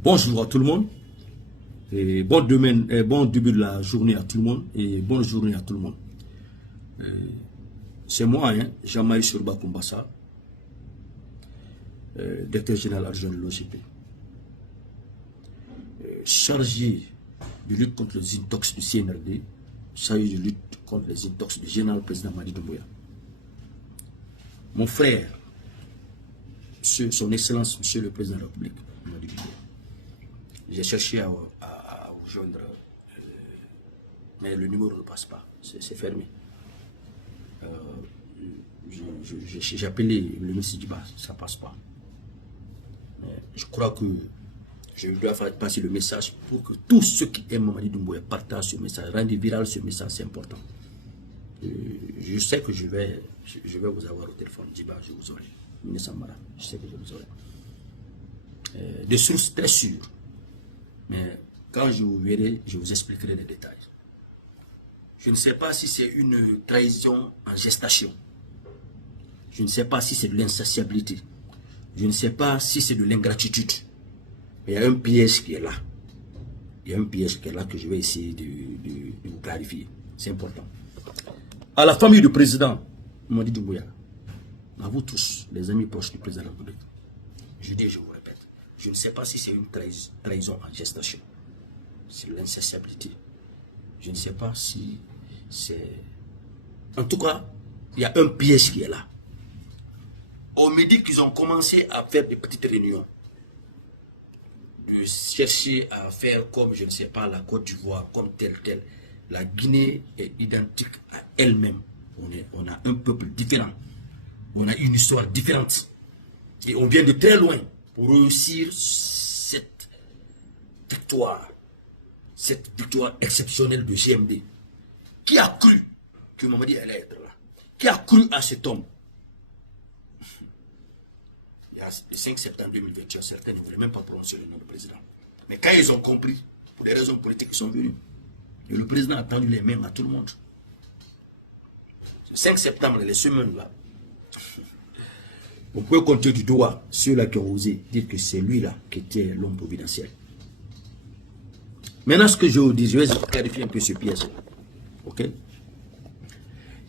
Bonjour à tout le monde et bon début de la journée à tout le monde et bonne journée à tout le monde. C'est moi, hein, Jean-Marie Surba Kumbassa, directeur général adjoint de l'OGP, chargé de lutte contre les intox du CNRD, chargé de lutte contre les intox du général président Mamadi Doumbouya. Mon frère, son excellence, monsieur le président de la République, Mamadi Doumbouya. J'ai cherché à vous joindre, mais le numéro ne passe pas, c'est fermé. J'ai appelé le ministre Djiba, ça ne passe pas. Je crois que je dois faire passer le message pour que tous ceux qui aiment Mamadi Doumbouya partagent ce message, rendez viral ce message, c'est important. Je sais que je vais vous avoir au téléphone, Djiba, je vous aurai. Ministre Amara, je sais que je vous aurai. Des sources très sûres. Mais quand je vous verrai, je vous expliquerai les détails. Je ne sais pas si c'est une trahison en gestation. Je ne sais pas si c'est de l'insatiabilité. Je ne sais pas si c'est de l'ingratitude. Mais il y a un piège qui est là. Il y a un piège qui est là que je vais essayer de vous clarifier. C'est important. À la famille du président Mamadi Doumbouya, à vous tous, les amis proches du président de la République, je dis et je vous répète, je ne sais pas si c'est une trahison en gestation. C'est l'insatiabilité. Je ne sais pas si c'est... En tout cas, il y a un piège qui est là. On me dit qu'ils ont commencé à faire des petites réunions. De chercher à faire comme, je ne sais pas, la Côte d'Ivoire, comme tel. La Guinée est identique à elle-même. On a un peuple différent. On a une histoire différente. Et on vient de très loin pour réussir cette victoire exceptionnelle de GMD. Qui a cru que Mamadi allait être là? Qui a cru à cet homme? Il y a le 5 septembre 2021, certains ne voulaient même pas prononcer le nom du président. Mais quand ils ont compris, pour des raisons politiques, ils sont venus. Et le président a tendu les mains à tout le monde. Le 5 septembre, les semaines là, on peut compter du doigt ceux-là qui ont osé dire que c'est lui-là qui était l'homme providentiel. Maintenant, ce que je vous dis, je vais clarifier un peu ce piège. Ok?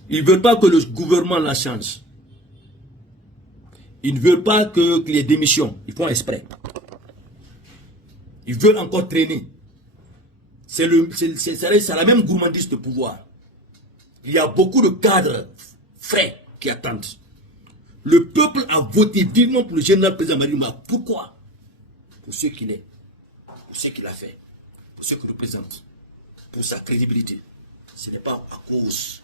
Ils ne veulent pas que le gouvernement la change. Ils ne veulent pas que les démissions, ils font exprès. Ils veulent encore traîner. C'est la même gourmandise de pouvoir. Il y a beaucoup de cadres frais qui attendent. Le peuple a voté vivement pour le général président Mamadi Doumbouya. Pourquoi? Pour ce qu'il est, pour ce qu'il a fait, pour ce qu'il représente, pour sa crédibilité. Ce n'est pas à cause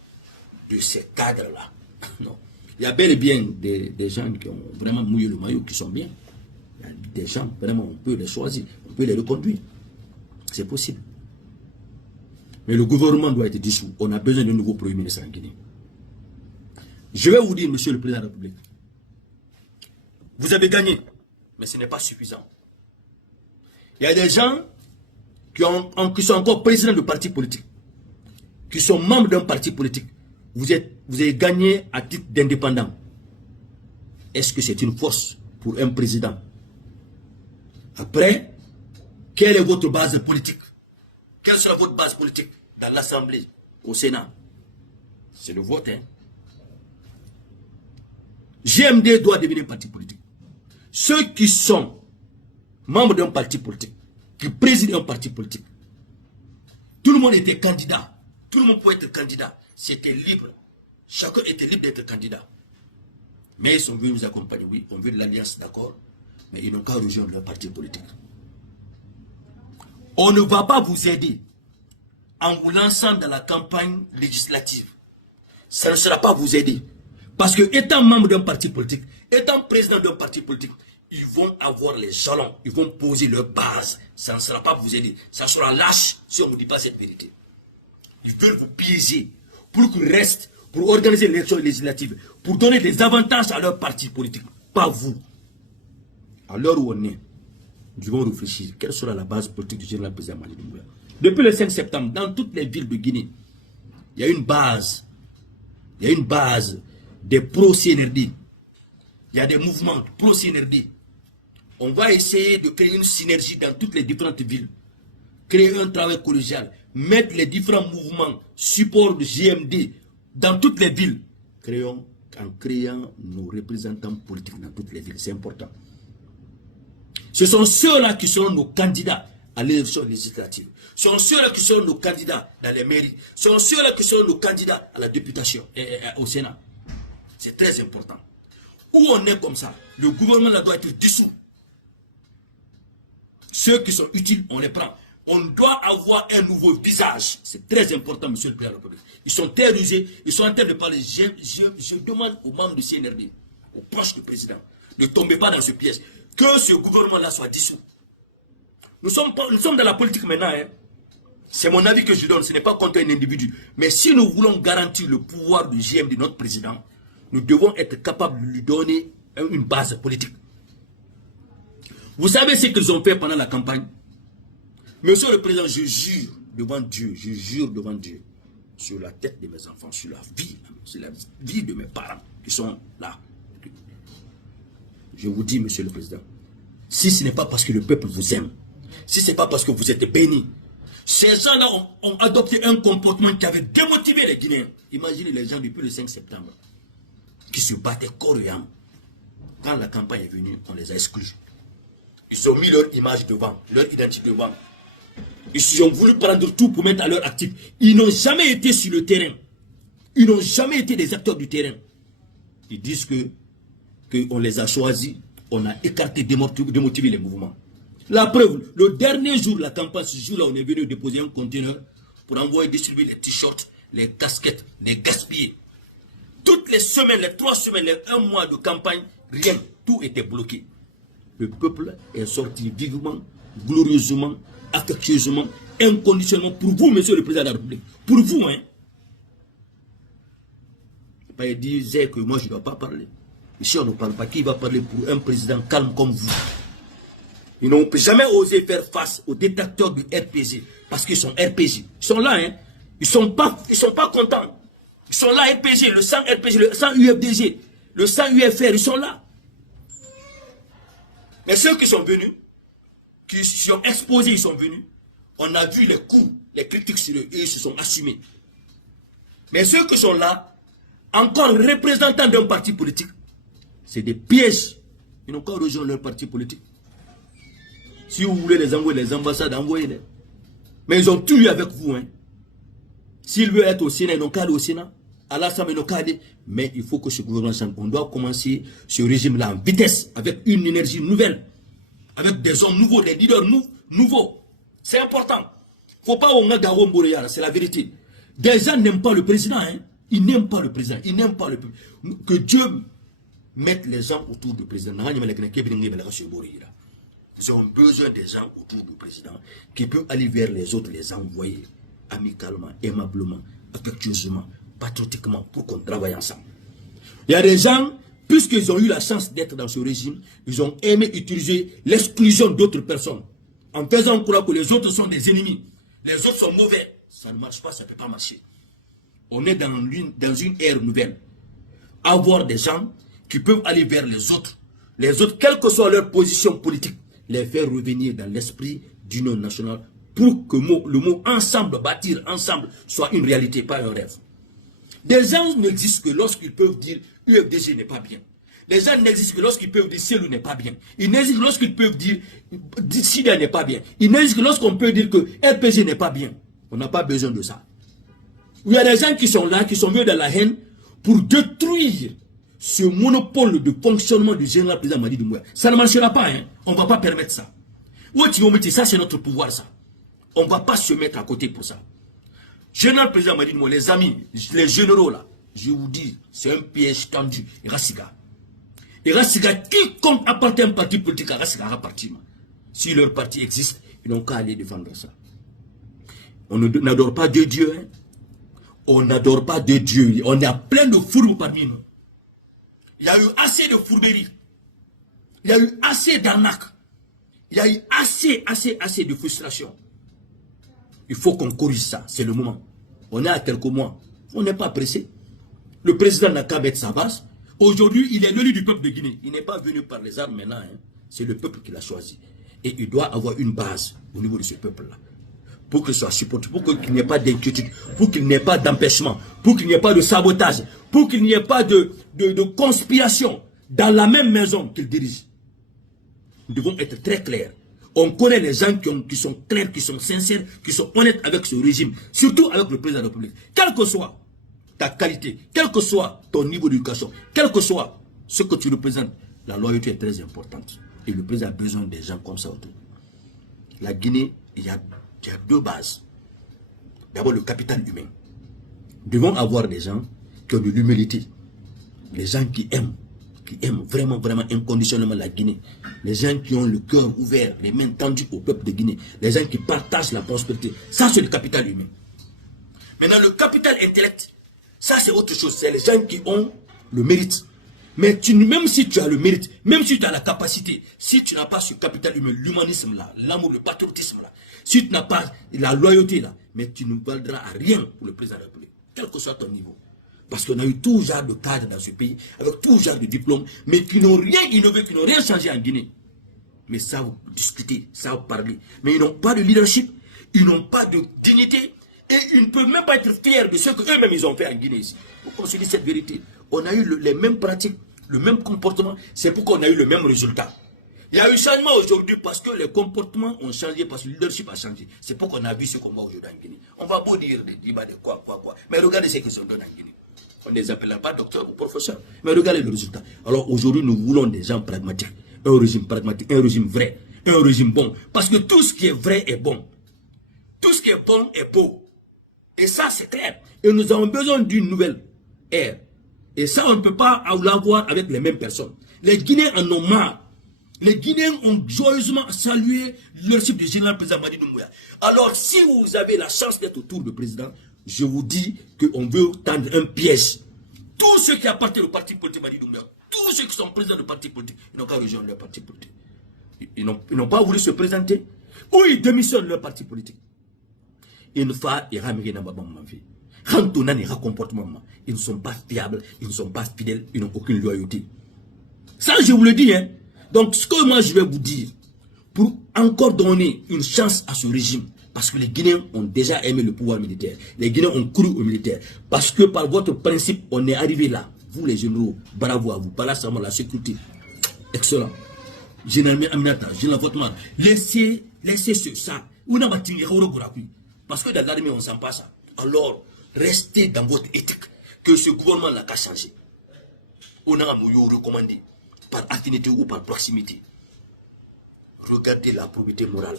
de ces cadres-là. Non. Il y a bel et bien des gens qui ont vraiment mouillé le maillot, qui sont bien. Il y a des gens, vraiment, on peut les choisir, on peut les reconduire. C'est possible. Mais le gouvernement doit être dissous. On a besoin d'un nouveau Premier ministre en Guinée. Je vais vous dire, monsieur le président de la République, vous avez gagné, mais ce n'est pas suffisant. Il y a des gens qui sont encore présidents de partis politiques, qui sont membres d'un parti politique. Vous avez gagné à titre d'indépendant. Est-ce que c'est une force pour un président? Après, quelle est votre base politique? Quelle sera votre base politique dans l'Assemblée, au Sénat? C'est le vote, hein? GMD doit devenir un parti politique. Ceux qui sont membres d'un parti politique, qui président un parti politique, tout le monde était candidat. Tout le monde pouvait être candidat. C'était libre. Chacun était libre d'être candidat. Mais ils sont venus nous accompagner. Oui, on veut de l'alliance, d'accord. Mais ils n'ont qu'à rejoindre leur parti politique. On ne va pas vous aider en vous lançant dans la campagne législative. Ça ne sera pas vous aider. Parce que étant membre d'un parti politique, étant président d'un parti politique, ils vont avoir les jalons, ils vont poser leur base. Ça ne sera pas vous aider. Ça sera lâche si on ne vous dit pas cette vérité. Ils veulent vous piéger pour qu'ils restent, pour organiser l'élection législative, pour donner des avantages à leur parti politique, pas vous. À l'heure où on est, nous devons réfléchir. Quelle sera la base politique du général président Mamadi Doumbouya? Depuis le 5 septembre, dans toutes les villes de Guinée, il y a une base. Il y a une base des pro-CNRD. Il y a des mouvements pro-CNRD. On va essayer de créer une synergie dans toutes les différentes villes. Créer un travail collégial. Mettre les différents mouvements, support de JMD dans toutes les villes. En créant nos représentants politiques dans toutes les villes. C'est important. Ce sont ceux-là qui seront nos candidats à l'élection législative. Ce sont ceux-là qui seront nos candidats dans les mairies. Ce sont ceux-là qui seront nos candidats à la députation et au Sénat. C'est très important. Où on est comme ça, le gouvernement là doit être dissous. Ceux qui sont utiles, on les prend. On doit avoir un nouveau visage. C'est très important, monsieur le président de la République. Ils sont terrorisés, ils sont en train de parler. Je demande aux membres du CNRD, aux proches du président, ne tombez pas dans ce piège. Que ce gouvernement-là soit dissous. Nous sommes dans la politique maintenant. Hein. C'est mon avis que je donne, ce n'est pas contre un individu. Mais si nous voulons garantir le pouvoir du GM de notre président, nous devons être capables de lui donner une base politique. Vous savez ce qu'ils ont fait pendant la campagne? Monsieur le Président, je jure devant Dieu, sur la tête de mes enfants, sur la vie de mes parents qui sont là. Je vous dis, Monsieur le Président, si ce n'est pas parce que le peuple vous aime, si ce n'est pas parce que vous êtes bénis, ces gens-là ont adopté un comportement qui avait démotivé les Guinéens. Imaginez les gens depuis le 5 septembre qui se battaient corps et âme. Quand la campagne est venue, on les a exclus. Ils ont mis leur image devant, leur identité devant. Ils ont voulu prendre tout pour mettre à leur actif. Ils n'ont jamais été sur le terrain. Ils n'ont jamais été des acteurs du terrain. Ils disent qu'on les a choisis, on a écarté, démotivé les mouvements. La preuve, le dernier jour de la campagne, ce jour-là, on est venu déposer un conteneur pour envoyer distribuer les t-shirts, les casquettes, les gaspiller. Toutes les semaines, les 3 semaines, les 1 mois de campagne, rien, tout était bloqué. Le peuple est sorti vivement, glorieusement, affectueusement, inconditionnellement pour vous, monsieur le président de la République. Pour vous, hein. Il disait que moi, je ne dois pas parler. Ici, on ne parle pas. Qui va parler pour un président calme comme vous? Ils n'ont jamais osé faire face aux détracteurs du RPG. Parce qu'ils sont RPG. Ils sont là, hein. Ils sont pas contents. Ils sont là, RPG, le sang RPG, le sang UFDG, le sang UFR, ils sont là. Mais ceux qui sont venus, qui se sont exposés, ils sont venus. On a vu les coups, les critiques sur eux et ils se sont assumés. Mais ceux qui sont là, encore représentants d'un parti politique, c'est des pièges. Ils n'ont qu'à rejoindre leur parti politique. Si vous voulez les envoyer, les ambassades, envoyez-les. Mais ils ont tout eu avec vous. Hein. S'ils veulent être au Sénat, ils n'ont qu'à aller au Sénat. À l'Assemblée, ils n'ont qu'à aller. Mais il faut que ce gouvernement change. On doit commencer ce régime-là en vitesse, avec une énergie nouvelle, avec des hommes nouveaux, des leaders nouveaux. C'est important. Il ne faut pas c'est la vérité. Des gens n'aiment pas le président. Hein. Ils n'aiment pas le président. Ils n'aiment pas le peuple. Que Dieu mette les gens autour du président. Ils ont besoin des gens autour du président qui peuvent aller vers les autres, les envoyer amicalement, aimablement, affectueusement, patriotiquement pour qu'on travaille ensemble. Il y a des gens, puisqu'ils ont eu la chance d'être dans ce régime, ils ont aimé utiliser l'exclusion d'autres personnes en faisant croire que les autres sont des ennemis, les autres sont mauvais. Ça ne marche pas, ça ne peut pas marcher. On est dans une ère nouvelle. Avoir des gens qui peuvent aller vers les autres, quelle que soit leur position politique, les faire revenir dans l'esprit d'union nationale pour que le mot ensemble, bâtir ensemble, soit une réalité, pas un rêve. Des gens n'existent que lorsqu'ils peuvent dire UFDG n'est pas bien. Les gens n'existent que lorsqu'ils peuvent dire CELU n'est pas bien. Ils n'existent que lorsqu'ils peuvent dire SIDA n'est pas bien. Ils n'existent que lorsqu'on peut dire que RPG n'est pas bien. On n'a pas besoin de ça. Il y a des gens qui sont là, qui sont venus dans la haine pour détruire ce monopole de fonctionnement du général président Mamadi Doumbouya. Ça ne marchera pas, hein. On ne va pas permettre ça. Ça, c'est notre pouvoir, ça. On ne va pas se mettre à côté pour ça. Général président Mamadi Doumbouya, les amis, les généraux là, je vous dis, c'est un piège tendu. Et Rassiga, quiconque appartient à un parti politique, à Rassiga appartient. Si leur parti existe, ils n'ont qu'à aller défendre ça. On n'adore pas de Dieu, hein. On n'adore pas de Dieu. On a plein de fourbes parmi nous. Il y a eu assez de fourberies. Il y a eu assez d'arnaques. Il y a eu assez de frustration. Il faut qu'on corrige ça. C'est le moment. On est à quelques mois. On n'est pas pressé. Le président n'a qu'à mettre sa base. Aujourd'hui, il est l'élu du peuple de Guinée. Il n'est pas venu par les armes maintenant. Hein. C'est le peuple qui l'a choisi. Et il doit avoir une base au niveau de ce peuple-là. Pour qu'il soit supporté, pour qu'il n'y ait pas d'inquiétude, pour qu'il n'y ait pas d'empêchement, pour qu'il n'y ait pas de sabotage, pour qu'il n'y ait pas de conspiration dans la même maison qu'il dirige. Nous devons être très clairs. On connaît les gens qui sont clairs, qui sont sincères, qui sont honnêtes avec ce régime, surtout avec le président de la République. Quelle que soit ta qualité, quel que soit ton niveau d'éducation, quel que soit ce que tu représentes, la loyauté est très importante. Et le président a besoin des gens comme ça autour. La Guinée, il y a deux bases. D'abord, le capital humain. Nous devons avoir des gens qui ont de l'humilité. Les gens qui aiment vraiment, vraiment inconditionnellement la Guinée. Les gens qui ont le cœur ouvert, les mains tendues au peuple de Guinée. Les gens qui partagent la prospérité. Ça, c'est le capital humain. Maintenant, le capital intellect, ça, c'est autre chose. C'est les gens qui ont le mérite. Mais même si tu as le mérite, même si tu as la capacité, si tu n'as pas ce capital humain, l'humanisme là, l'amour, le patriotisme là, si tu n'as pas la loyauté là, mais tu ne valdras à rien pour le président de la République, quel que soit ton niveau. Parce qu'on a eu tout genre de cadres dans ce pays, avec tout genre de diplômes, mais qui n'ont rien innové, qui n'ont rien changé en Guinée. Mais savent discuter, savent parler. Mais ils n'ont pas de leadership, ils n'ont pas de dignité, et ils ne peuvent même pas être fiers de ce qu'eux-mêmes ils ont fait en Guinée ici. Pour qu'on se dise cette vérité. On a eu les mêmes pratiques, le même comportement, c'est pourquoi on a eu le même résultat. Il y a eu changement aujourd'hui parce que les comportements ont changé, parce que le leadership a changé. C'est pourquoi on a vu ce qu'on voit aujourd'hui en Guinée. On va beau dire des débats de quoi. Mais regardez ce qu'ils se donnent en Guinée. On ne les appelle pas docteurs ou professeurs. Mais regardez le résultat. Alors aujourd'hui, nous voulons des gens pragmatiques. Un régime pragmatique, un régime vrai, un régime bon. Parce que tout ce qui est vrai est bon. Tout ce qui est bon est beau. Et ça, c'est clair. Et nous avons besoin d'une nouvelle ère. Et ça, on ne peut pas l'avoir avec les mêmes personnes. Les Guinéens en ont marre. Les Guinéens ont joyeusement salué le leadership du général président Mamadi Doumbouya. Alors, si vous avez la chance d'être autour du président, je vous dis qu'on veut tendre un piège. Tous ceux qui appartiennent au parti politique Mamadi Doumbouya, tous ceux qui sont présidents de parti politique, ils n'ont qu'à rejoindre leur parti politique. Ils n'ont pas voulu se présenter. Ou ils démissionnent leur parti politique. Une fois, ils ne sont pas fiables, ils ne sont pas fidèles, ils n'ont aucune loyauté. Ça, je vous le dis, hein. Donc, ce que moi je vais vous dire, pour encore donner une chance à ce régime, parce que les Guinéens ont déjà aimé le pouvoir militaire, les Guinéens ont cru aux militaires, parce que par votre principe, on est arrivé là. Vous les généraux, bravo à vous, par là, la sécurité, excellent. Général Aminata, général Votman, laissez ça. Parce que dans l'armée, on ne sent pas ça. Alors, restez dans votre éthique, que ce gouvernement n'a qu'à changer. On a recommandé, par affinité ou par proximité. Regardez la probité morale.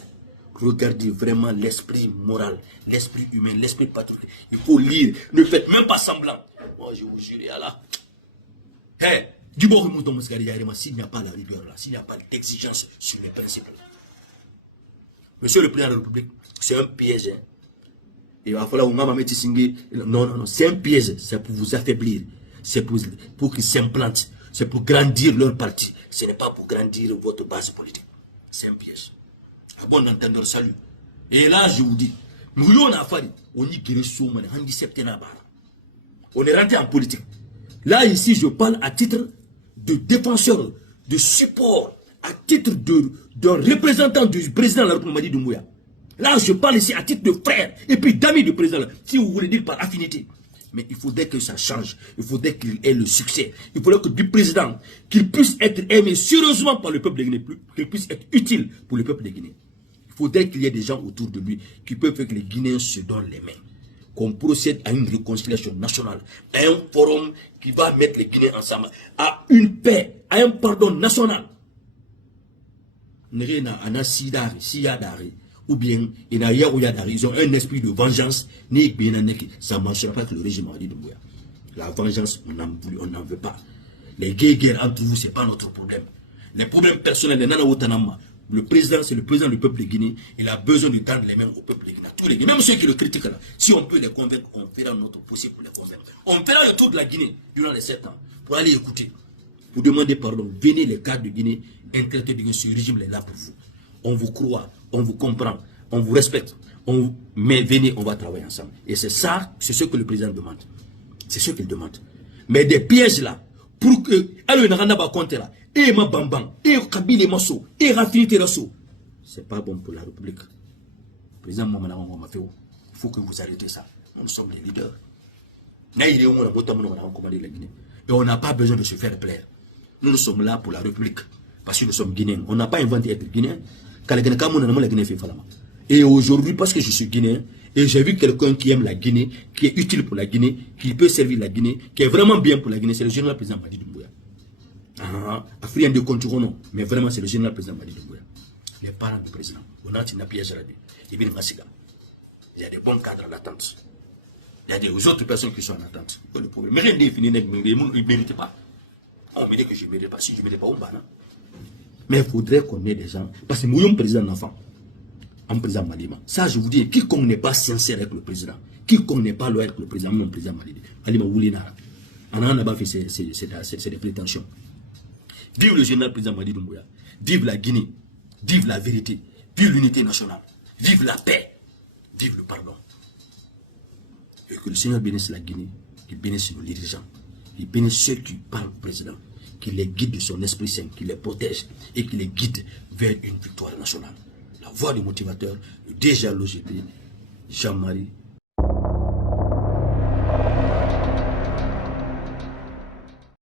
Regardez vraiment l'esprit moral, l'esprit humain, l'esprit patriotique. Il faut lire. Ne faites même pas semblant. Moi, je vous jure, Allah. Hey, s'il n'y a pas la rigueur là, s'il n'y a pas d'exigence sur les principes là. Monsieur le président de la République, c'est un piège. Hein. Il va falloir non, c'est un piège. C'est pour vous affaiblir. C'est pour qu'ils s'implantent. C'est pour grandir leur parti. Ce n'est pas pour grandir votre base politique. C'est un piège. À bon entendeur, salut. Et là, je vous dis, on est rentré en politique. Là, ici, je parle à titre de défenseur, de support, à titre d'un représentant du président de la République Mamadi Doumbouya. Là, je parle ici à titre de frère et puis d'ami du président, si vous voulez dire par affinité. Mais il faudrait que ça change. Il faudrait qu'il ait le succès. Il faudrait que du président, qu'il puisse être aimé sérieusement par le peuple de Guinée, qu'il puisse être utile pour le peuple de Guinée. Il faudrait qu'il y ait des gens autour de lui qui peuvent faire que les Guinéens se donnent les mains. Qu'on procède à une réconciliation nationale, à un forum qui va mettre les Guinéens ensemble, à une paix, à un pardon national. Ou bien ils ont un esprit de vengeance, ça ne marchera pas avec le régime Mamadi Doumbouya. La vengeance, on n'en veut pas. Les guerres entre vous, ce n'est pas notre problème. Les problèmes personnels de Nana Outanama, le président, c'est le président du peuple de Guinée, il a besoin de tendre les mains au peuple de Guinée. Tous les Guinéens, même ceux qui le critiquent là, si on peut les convaincre, on fera notre possible pour les convaincre. On fera le tour de la Guinée durant les 7 ans pour aller écouter, pour demander pardon. Venez les cadres de Guinée, intellectuels de Guinée, ce régime est là pour vous. On vous croit, on vous comprend, on vous respecte, mais venez, on va travailler ensemble. Et c'est ça, c'est ce que le président demande. C'est ce qu'il demande. Mais des pièges là, pour que, alors il n'a pas compté là, et ma bambam, et Kabila Masso, et Raffinité Rasso. C'est pas bon pour la République. Président Mamana Maféo, il faut que vous arrêtez ça. Nous sommes les leaders. Et on n'a pas besoin de se faire plaire. Nous sommes là pour la République. Parce que nous sommes Guinéens. On n'a pas inventé être Guinéen. Et aujourd'hui, parce que je suis Guinéen, et j'ai vu quelqu'un qui aime la Guinée, qui est utile pour la Guinée, qui peut servir la Guinée, qui est vraiment bien pour la Guinée, c'est le général président Madi Doumbouya. Africain de Contour, non, mais vraiment c'est le général président Madi Doumbouya. Les parents du président, on a une pièce à la il y a des bons cadres à l'attente. Il y a des autres personnes qui sont en attente. Le problème, mais rien de défini, il ne mérite pas. On me dit que je ne mérite pas. Si je ne mérite pas, on va. Mais il faudrait qu'on ait des gens. Parce que nous, président d'enfant, un président Malima. Ça, je vous dis, quiconque n'est pas sincère avec le président, quiconque n'est pas loyal avec le président, mon président Malima, Malima Woulinara. On n'a pas fait c'est des prétentions. Vive le général président Madi Doumbouya. Vive la Guinée. Vive la vérité. Vive l'unité nationale. Vive la paix. Vive le pardon. Et que le Seigneur bénisse la Guinée, qu'il bénisse nos dirigeants, qu'il bénisse ceux qui parlent au président, qu'il les guide de son esprit saint, qu'il les protège et qu'il les guide vers une victoire nationale. La voix du motivateur, le DG à l'OGP, Jean-Marie